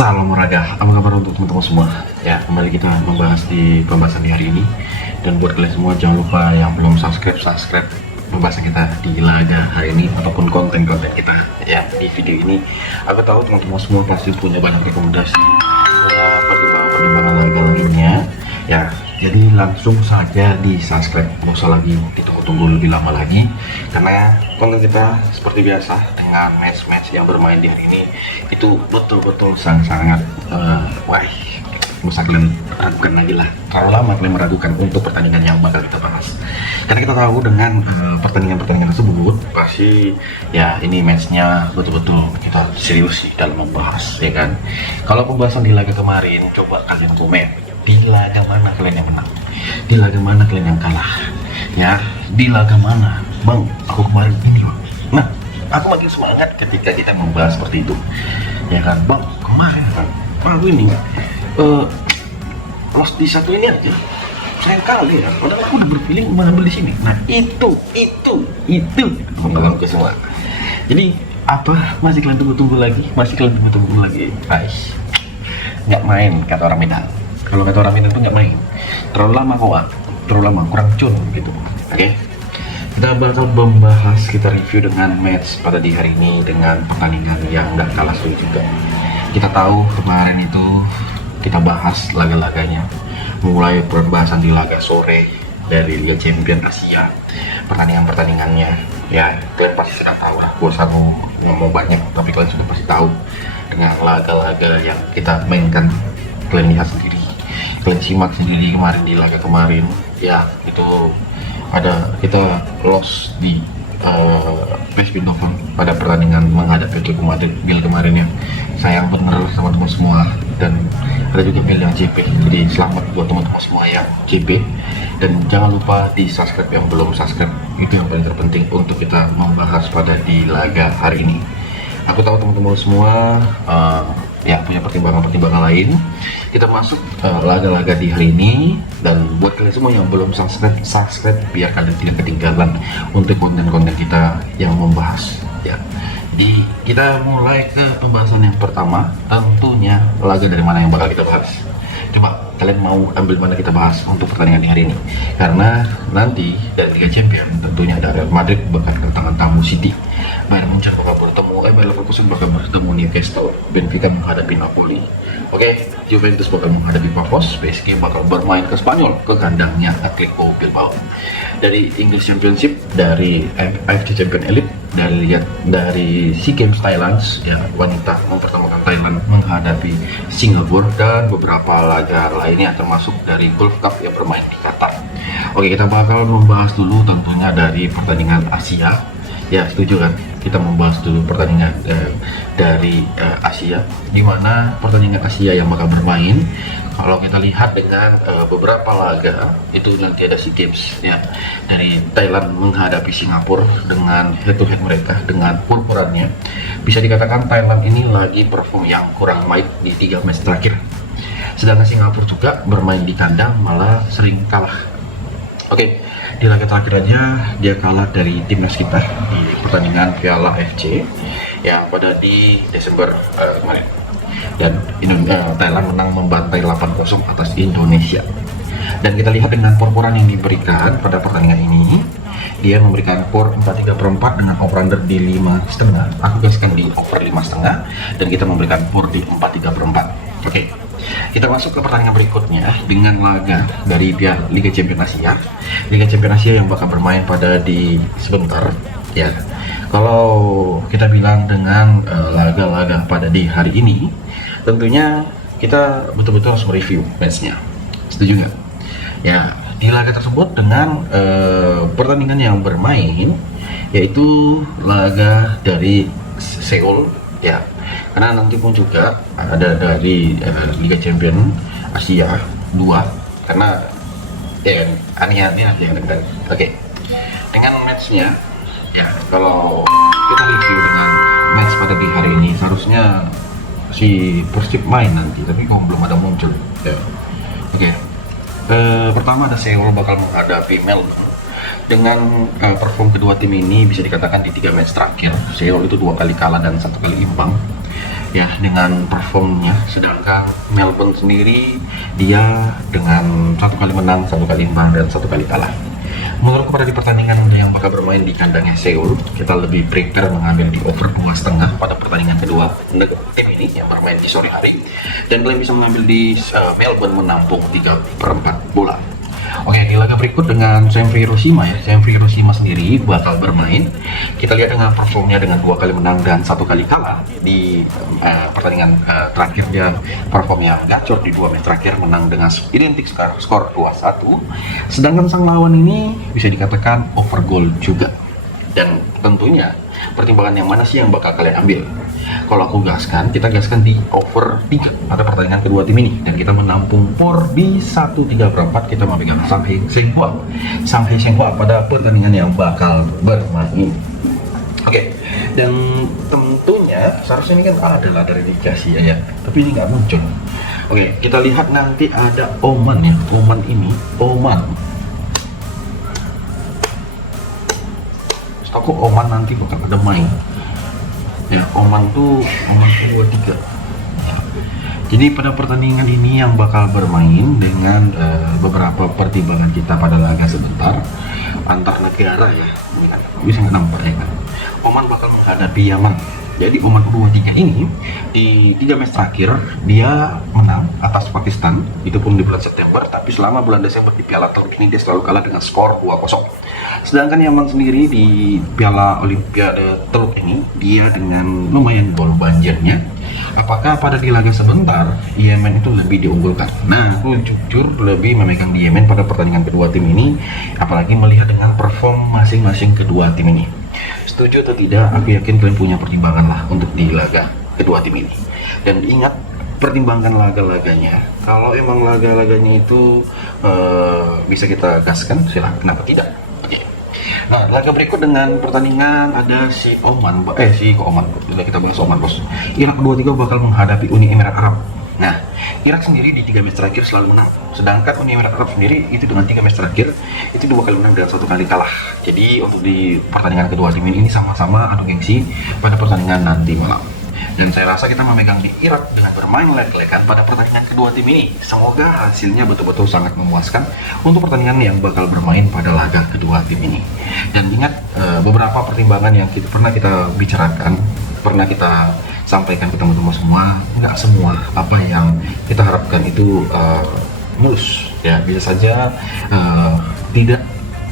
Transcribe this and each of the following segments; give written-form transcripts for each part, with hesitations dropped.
Salam olahraga, apa kabar untuk teman-teman semua? Ya, kembali kita membahas di pembahasan di hari ini. Dan buat kalian semua jangan lupa yang belum subscribe pembahasan kita di laga hari ini ataupun konten-konten kita ya di video ini. Aku tahu teman-teman semua pasti punya banyak rekomendasi, punya pertimbangan laga lainnya. Ya, jadi langsung saja di subscribe, nggak usah lagi ditunggu-tunggu lebih lama lagi, karena konten kita seperti biasa dengan match-match yang bermain di hari ini itu betul-betul sangat-sangat wah, nggak usah kalian ragukan lagi lah, terlalu lama kalian meragukan untuk pertandingan yang bakal kita bahas, karena kita tahu dengan pertandingan-pertandingan tersebut pasti ya ini matchnya betul-betul kita serius sih dalam membahas, ya kan. Kalau pembahasan di laga kemarin, coba kalian komen di laga mana kalian yang menang, di laga mana kalian yang kalah, ya di laga mana bang aku kemarin ini bang. Nah, aku makin semangat ketika kita membahas seperti itu, ya kan bang, kemarin bang aku ini lost di satu ini aja sayang kali ya, padahal aku udah berpilih mengambil di sini. Nah itu pengalaman ke semua. Jadi apa masih kalian tunggu-tunggu lagi, guys? Nggak main kata orang Medan. Kalau kata orang Medan tuh nggak main, terlalu lama terlalu lama, kurang cun gitu. Oke, kita bakal membahas, kita review dengan match pada di hari ini dengan pertandingan yang nggak kalah sulit juga. Kita tahu kemarin itu kita bahas laga-laganya, mulai pembahasan di laga sore dari Liga Champions Asia, pertandingannya ya kalian pasti sudah tahu lah, gue usah ngomong banyak, tapi kalian sudah pasti tahu dengan laga-laga yang kita mainkan. Kalian lihat sendiri, kalian simak sendiri kemarin di laga kemarin ya, itu ada kita loss di PSV Eindhoven pada pertandingan menghadapi Atletico Madrid kemarin ya. Sayang bener sama teman semua, dan ada juga yang JP, jadi selamat buat teman-teman semua yang JP, dan jangan lupa di subscribe yang belum subscribe, itu yang paling terpenting untuk kita membahas pada di laga hari ini. Aku tahu teman-teman semua ya punya pertimbangan lain. Kita masuk laga-laga di hari ini, dan buat kalian semua yang belum subscribe biar kalian tidak ketinggalan untuk konten-konten kita yang membahas ya. Jadi kita mulai ke pembahasan yang pertama, tentunya laga dari mana yang bakal kita bahas. Coba kalian mau ambil mana kita bahas untuk pertandingan di hari ini, karena nanti dari Liga Champions tentunya ada Real Madrid bakal kedatangan tamu City, Bayern Munchen bakal bertemu Bayer Leverkusen bakal bertemu Newcastle, Benfica menghadapi Napoli, Juventus bakal menghadapi Pavos, PSG bakal bermain ke Spanyol ke kandangnya Atletico Bilbao. Dari English Championship, dari AFC Champions Elite, dari SEA Games Thailand ya, wanita mempertemukan Thailand menghadapi Singapura, dan beberapa laga lainnya termasuk dari Gulf Cup yang bermain di Qatar. Oke, kita bakal membahas dulu tentunya dari pertandingan Asia ya, setuju kan? Kita membahas dulu pertandingan dari Asia, di mana pertandingan Asia yang bakal bermain. Kalau kita lihat dengan beberapa laga itu nanti ada SEA Games ya, dari Thailand menghadapi Singapura dengan head to head mereka dengan purpurannya, bisa dikatakan Thailand ini lagi perform yang kurang baik di 3 match terakhir, sedangkan Singapura juga bermain di kandang malah sering kalah. Oke, di laga terakhir aja dia kalah dari timnas kita di pertandingan Piala FC yang pada di Desember kemarin, dan Thailand menang membantai 8-0 atas Indonesia. Dan kita lihat dengan pur-puran yang diberikan pada pertandingan ini, dia memberikan pur 4/3/4 dengan over under di 5,5. Aku gaskan di over 5,5, dan kita memberikan pur di 4/3/4. Oke, kita masuk ke pertandingan berikutnya dengan laga dari Liga Champions Asia. Liga Champions Asia yang bakal bermain pada di sebentar ya. Kalau kita bilang dengan laga-laga pada di hari ini, tentunya kita betul-betul harus mereview matchnya. Setuju nggak? Ya, di laga tersebut dengan pertandingan yang bermain, yaitu laga dari Seoul ya, karena nanti pun juga ada dari Liga Champions Asia 2, karena ya aneh-aneh yang ada. Oke, dengan matchnya ya, kalau kita review dengan match pada di hari ini, seharusnya si Persib main nanti, tapi kok belum ada muncul ya. Oke, pertama ada Seoul bakal menghadapi Melbourne. Dengan perform kedua tim ini bisa dikatakan di 3 match terakhir, Seoul itu 2 kali kalah dan 1 kali imbang. ya dengan performnya. Sedangkan Melbourne sendiri dia dengan 1 kali menang, 1 kali imbang, dan 1 kali kalah. Menurutku pada di pertandingan yang bakal bermain di kandangnya Seoul, kita lebih prepare mengambil di over 2,5 pada pertandingan kedua tim ini yang bermain di sore hari, dan kalian bisa mengambil di Melbourne menampung 3/4 bola. Oke, di laga berikut dengan Sanfrecce Hiroshima ya. Sanfrecce Hiroshima sendiri bakal bermain. Kita lihat dengan performnya dengan 2 kali menang dan 1 kali kalah di pertandingan terakhir. Dia performnya gacor di 2 match terakhir, menang dengan identik skor 2-1. Sedangkan sang lawan ini bisa dikatakan over goal juga. Dan tentunya pertimbangan yang mana sih yang bakal kalian ambil? Kalau aku gaskan, kita gaskan di over 3 pada pertandingan kedua tim ini, dan kita menampung por di 1/3/4. Kita memegang Shanghai Shenhua pada pertandingan yang bakal bermain. Oke, dan tentunya seharusnya ini kan adalah dari Liga Asia ya, tapi ini nggak muncul. Oke, kita lihat nanti ada Oman ya. Setahu Oman nanti bakal ada main ya. Oman 23 ya. Jadi pada pertandingan ini yang bakal bermain dengan beberapa pertimbangan kita pada laga sebentar antar negara ya. Ini kan bisa nggak nampak ya kan. Oman bakal menghadapi Yaman. Jadi Oman U23 ini di 3 match terakhir dia menang atas Pakistan, itu pun di bulan September, tapi selama bulan Desember di Piala Teluk ini dia selalu kalah dengan skor 2-0. Sedangkan Yaman sendiri di Piala Olimpiade Teluk ini dia dengan lumayan gol banjirnya. Apakah pada di laga sebentar Yemen itu lebih diunggulkan? Nah, aku jujur lebih memegang di Yemen pada pertandingan kedua tim ini, apalagi melihat dengan perform masing-masing kedua tim ini. Setuju atau tidak, aku yakin kalian punya pertimbangan lah untuk di laga kedua tim ini. Dan ingat, pertimbangkan laga-laganya. Kalau emang laga-laganya itu bisa kita gaskan, silahkan, kenapa tidak? Oke. Nah, laga berikut dengan pertandingan ada si Oman, sudah kita bahas Oman bos. Irak 23 bakal menghadapi Uni Emirat Arab. Nah, Irak sendiri di 3 match terakhir selalu menang. Sedangkan Uni Emirat Arab sendiri itu dengan 3 match terakhir itu 2 kali menang dan 1 kali kalah. Jadi untuk di pertandingan kedua tim ini sama-sama adu gengsi pada pertandingan nanti malam. Dan saya rasa kita memegang di Irak dengan bermain lek-lekan pada pertandingan kedua tim ini. Semoga hasilnya betul-betul sangat memuaskan untuk pertandingan yang bakal bermain pada laga kedua tim ini. Dan ingat, beberapa pertimbangan yang pernah kita bicarakan, pernah kita sampaikan ke teman-teman semua, nggak semua apa yang kita harapkan itu mulus ya, bisa saja tidak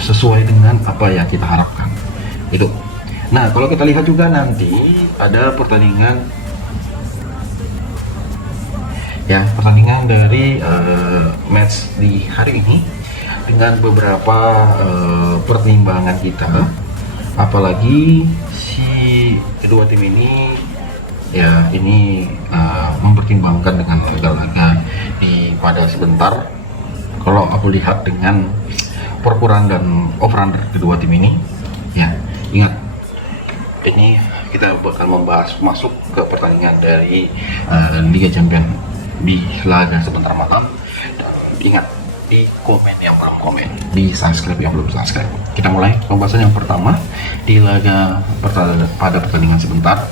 sesuai dengan apa yang kita harapkan itu. Nah, kalau kita lihat juga nanti ada pertandingan dari match di hari ini dengan beberapa pertimbangan kita, apalagi si kedua tim ini ya ini mempertimbangkan dengan laga-laga di pada sebentar. Kalau aku lihat dengan perputaran dan over-under kedua tim ini ya, ingat ini kita bakal membahas masuk ke pertandingan dari Liga Champions di laga sebentar malam. Dan ingat, di komen yang belum komen, di subscribe yang belum subscribe. Kita mulai pembahasan yang pertama di laga pada pertandingan sebentar.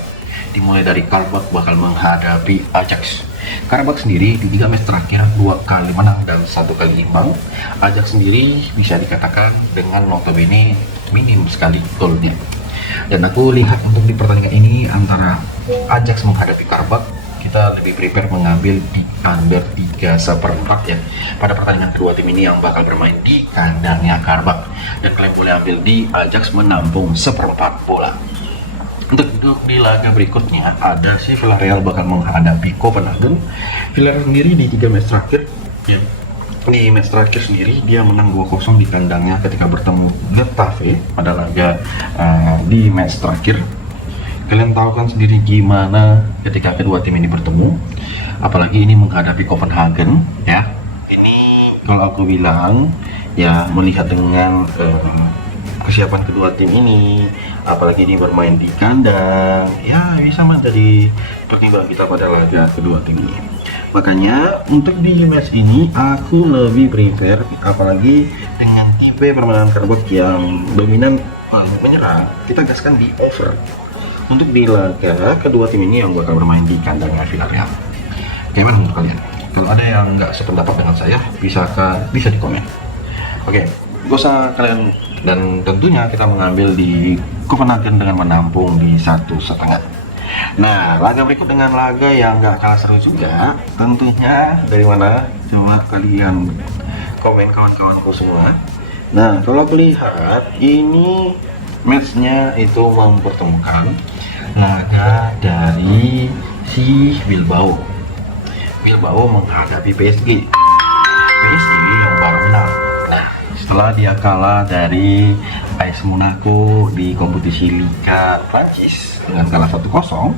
Dimulai dari Karabakh bakal menghadapi Ajax. Karabakh sendiri di 3 match terakhir 2 kali menang dan 1 kali imbang. Ajax sendiri bisa dikatakan dengan notabene minim sekali golnya. Dan aku lihat untuk di pertandingan ini antara Ajax menghadapi Karabakh, kita lebih prepare mengambil di under 3/4 ya pada pertandingan kedua tim ini yang bakal bermain di kandangnya Karabakh. Dan kalian boleh ambil di Ajax menampung 1/4 bola. Untuk di laga berikutnya ada si Villarreal bakal menghadapi Copenhagen. Villarreal sendiri di 3 match terakhir ya, di match terakhir sendiri dia menang 2-0 di kandangnya ketika bertemu Getafe pada laga di match terakhir. Kalian tahu kan sendiri gimana ketika kedua tim ini bertemu, apalagi ini menghadapi Copenhagen ya. Ini kalau aku bilang ya, melihat dengan kesiapan kedua tim ini, apalagi ini bermain di kandang ya, bisa menjadi pertimbangan kita pada laga kedua tim ini. Makanya untuk di match ini aku lebih prefer, apalagi dengan tipe permainan Karabakh yang dominan menyerang, kita gaskan di untuk di laga kedua tim ini yang bakal bermain di kandangnya Villarreal. Gimana menurut kalian? Kalau ada yang nggak sependapat dengan saya, bisa di komen. Oke, gak usah kalian, dan tentunya kita mengambil di Copenhagen dengan menampung di 1,5. Nah, laga berikut dengan laga yang nggak kalah seru juga. Tentunya dari mana? Coba kalian komen kawan-kawanku semua. Nah, kalau aku lihat ini matchnya itu mempertemukan laga dari si Bilbao menghadapi PSG yang baru menang. Nah, setelah dia kalah dari AS Monaco di kompetisi Liga Prancis dengan kalah 1-0,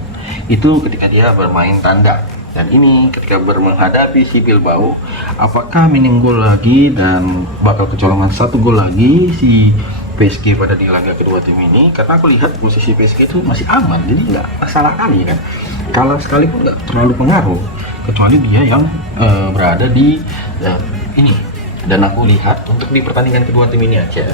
itu ketika dia bermain tandang. Dan ini ketika menghadapi si Bilbao, apakah minim gol lagi dan bakal kecolongan 1 gol lagi si PSG pada di laga kedua tim ini? Karena aku lihat posisi PSG itu masih aman, jadi nggak salah kali kan. Kalah sekali pun nggak terlalu pengaruh, kecuali dia yang berada di ini. Dan aku lihat untuk di pertandingan kedua tim ini aja,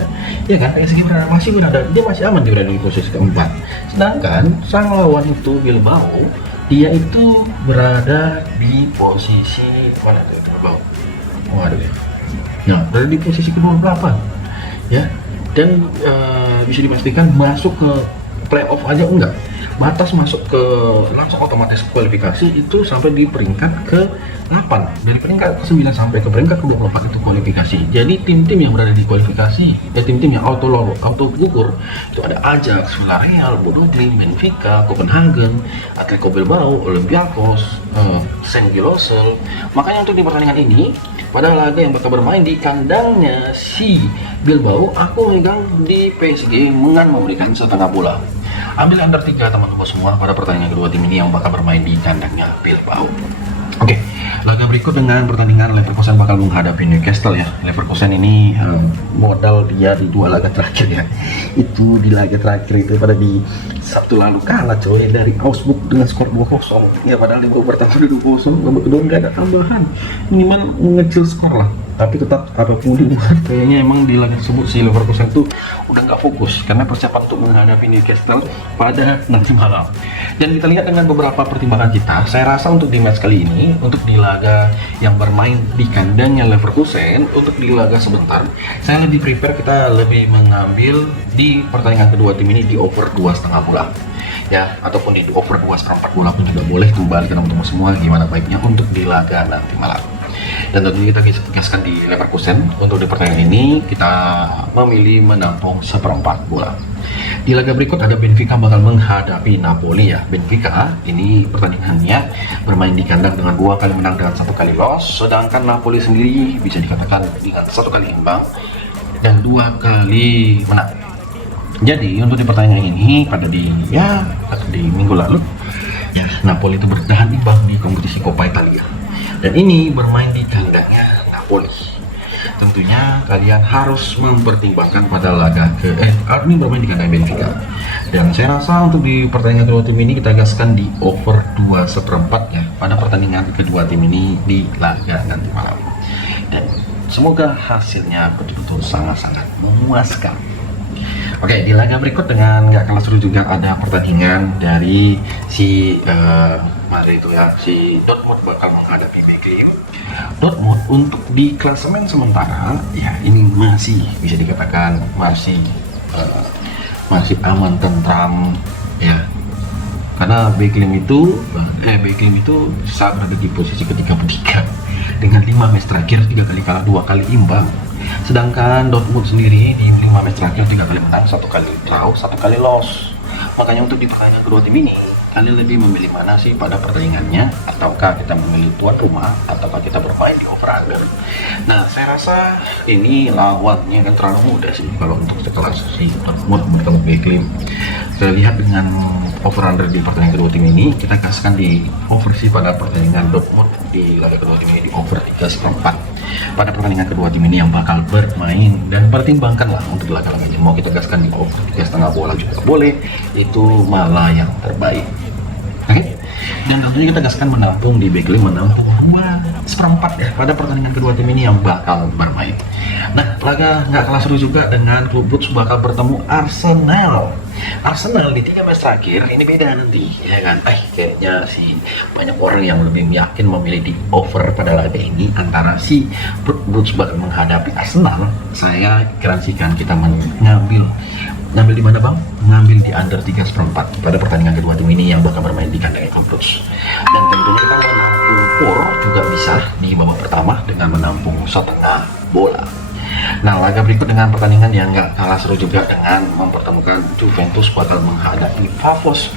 ya kan, PSG masih berada, dia masih aman, dia berada di posisi keempat. Sedangkan sang lawan itu Bilbao, dia itu berada di posisi mana tuh Bilbao? Oh aduh ya. Nah, berada di posisi ke-28 ya. Dan bisa dipastikan masuk ke playoff aja enggak. Batas masuk ke langsung otomatis kualifikasi itu sampai di peringkat ke-8. Dari peringkat ke-9 sampai ke peringkat ke-24 itu kualifikasi. Jadi tim-tim yang berada di kualifikasi, tim-tim yang auto gugur itu ada Ajax, Villarreal, Bodo Glimt, Benfica, Copenhagen, Atletico Bilbao, Olympiakos, St. Gilloisel. Makanya untuk di pertandingan ini, pada laga yang bakal bermain di kandangnya si Bilbao, aku megang di PSG dengan memberikan setengah bola. Ambil under 3 teman-teman semua pada pertandingan kedua tim ini yang bakal bermain di kandangnya Bilbao. Oke, laga berikut dengan pertandingan Leverkusen bakal menghadapi Newcastle ya. Leverkusen ini modal dia di 2 laga terakhir ya. Itu di laga terakhir itu pada di Sabtu lalu kalah coy dari Augsburg dengan skor 2-0. Ya padahal di babak pertama udah 2-0, babak kedua nggak ada tambahan. Minimal mengecil skor lah. Tapi tetap apapun dibuat, kayaknya emang di laga tersebut si Leverkusen tuh udah nggak fokus karena persiapan untuk menghadapi Newcastle pada nanti malam. Dan kita lihat dengan beberapa pertimbangan kita, saya rasa untuk di match kali ini, untuk di laga yang bermain di kandangnya Leverkusen, untuk di laga sebentar, saya lebih prepare, kita lebih mengambil di pertandingan kedua tim ini di over 2,5 bola ya, ataupun di over 2,4 bola pun juga boleh. Kembali ke teman-teman semua gimana baiknya untuk di laga nanti malam. Dan tentunya kita gaskan di Leverkusen. Untuk di pertandingan ini kita memilih menampung 1/4 bola. Di laga berikut ada Benfica bakal menghadapi Napoli ya. Benfica ini pertandingannya bermain di kandang dengan 2 kali menang dan 1 kali loss, sedangkan Napoli sendiri bisa dikatakan dengan 1 kali imbang dan 2 kali menang. Jadi untuk di pertandingan ini pada di minggu lalu ya, Napoli itu bertahan imbang di kompetisi Coppa Italia. Dan ini bermain di kandangnya Napoli. Tentunya kalian harus mempertimbangkan pada laga ini bermain di kandang Benfica. Dan saya rasa untuk di pertandingan kedua tim ini kita gaskan di over 2,4 ya pada pertandingan kedua tim ini di laga nanti malam. Dan semoga hasilnya betul-betul sangat-sangat memuaskan. Oke, di laga berikut dengan nggak kalah seru juga ada pertandingan dari si si Dortmund bakal menghadapi Bayern. Dortmund untuk di klasemen sementara ya ini masih bisa dikatakan masih aman tentram ya, karena Bayern itu saat berada di posisi ke-33 dengan 5 match terakhir, 3 kali kalah, 2 kali imbang. Sedangkan Dortmund sendiri di 5 match terakhir 3 kali menang, 1 kali draw, 1 kali loss. Makanya untuk di pertandingan kedua tim ini, kalian lebih memilih mana sih pada pertandingannya? Ataukah kita memilih tuan rumah, ataukah kita bermain di over under? Nah, saya rasa ini lawannya kan terlalu mudah sih kalau untuk sekelas si Dortmund bertemu Bayern. Saya lihat dengan over under di pertandingan kedua tim ini, kita kasihkan di over sih pada pertandingan Dortmund di laga kedua tim ini di over 3,4 pada pertandingan kedua tim ini yang bakal bermain. Dan pertimbangkanlah untuk laga-laganya, mau kita gaskan di over 3,5 bola juga boleh, itu malah yang terbaik. Oke? Dan tentunya kita gaskan menampung di Bayern, menampung 2 seperempat ya pada pertandingan kedua tim ini yang bakal bermain. Nah, laga nggak kalah seru juga dengan klub Blues bakal bertemu Arsenal. Arsenal di 3 match terakhir ini beda nanti, ya kan? Kayaknya sih banyak orang yang lebih yakin memilih di over pada laga ini antara si Blues bakal menghadapi Arsenal. Saya garansikan kita ngambil di mana bang? Ngambil di under 3/4 pada pertandingan kedua tim ini yang bakal bermain di kandang Blues. Dan tentunya kita menampung por juga bisa di babak pertama dengan menampung setengah bola. Nah, laga berikut dengan pertandingan yang nggak kalah seru juga dengan mempertemukan Juventus bakal menghadapi Favos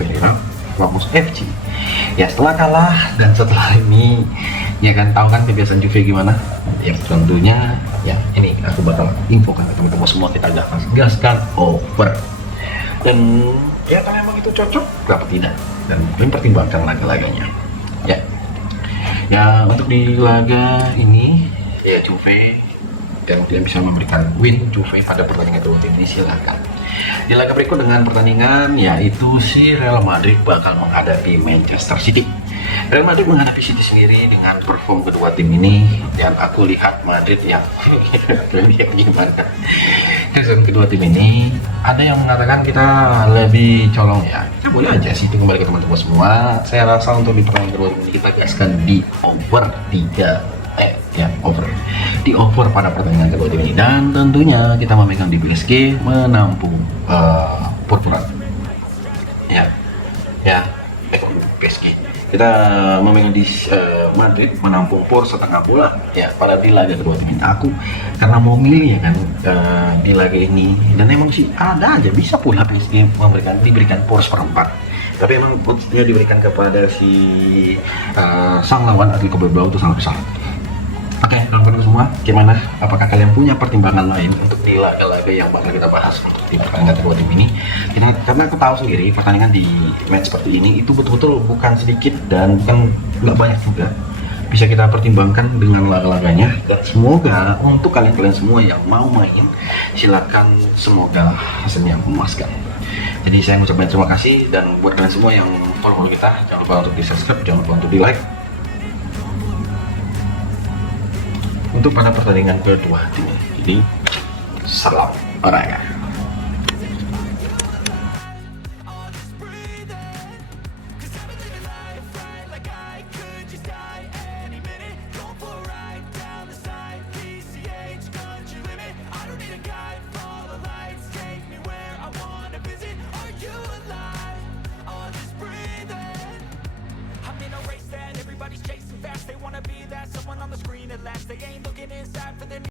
FC. Ya, setelah kalah dan setelah ini, ya kan tahu kan kebiasaan Juve gimana? Ya tentunya, ya ini aku bakal infokan ke teman-teman semua, kita gaskan over. Dan ya kalau memang itu cocok, kenapa tidak? Dan mempertimbangkan laga-laganya. Ya untuk di laga ini, ya Juve yang tidak bisa memberikan win Juve pada pertandingan kedua tim ini silakan. Di laga berikut dengan pertandingan yaitu si Real Madrid bakal menghadapi Manchester City. Real Madrid menghadapi City sendiri dengan perform kedua tim ini, dan aku lihat Madrid yang gimana. Season kedua tim ini ada yang mengatakan kita lebih colong ya. Kita boleh aja sih kembali ke teman-teman semua. Saya rasa untuk di pertandingan kedua tim ini kita gaskan di over 3 di over pada pertandingan kedua tim ini, dan tentunya kita memegang di PSG menampung purpuran PSG kita memegang di Madrid menampung por setengah bola ya pada di laga kedua tim ini. Aku karena mau milih ya kan di laga ini, dan emang sih ada aja bisa pula PSG diberikan por seperempat, tapi emang oddsnya diberikan kepada si sang lawan Atletico Bilbao itu sangat besar. Oke, teman-teman semua, gimana? Apakah kalian punya pertimbangan lain untuk di laga-laga yang bakal kita bahas untuk di pertandingan kedua tim ini? Karena aku tahu sendiri pertandingan di match seperti ini itu betul-betul bukan sedikit dan kan nggak banyak juga. Bisa kita pertimbangkan dengan laga-laganya, dan semoga untuk kalian-kalian semua yang mau main, silakan, semoga hasilnya memuaskan. Jadi saya mengucapkan terima kasih, dan buat kalian semua yang follow kita, jangan lupa untuk di subscribe, jangan lupa untuk di like. Untuk pada pertandingan kedua tim ini, salam olahraga. Everybody's chasing fast, they wanna be that someone on the screen at last. They ain't looking inside.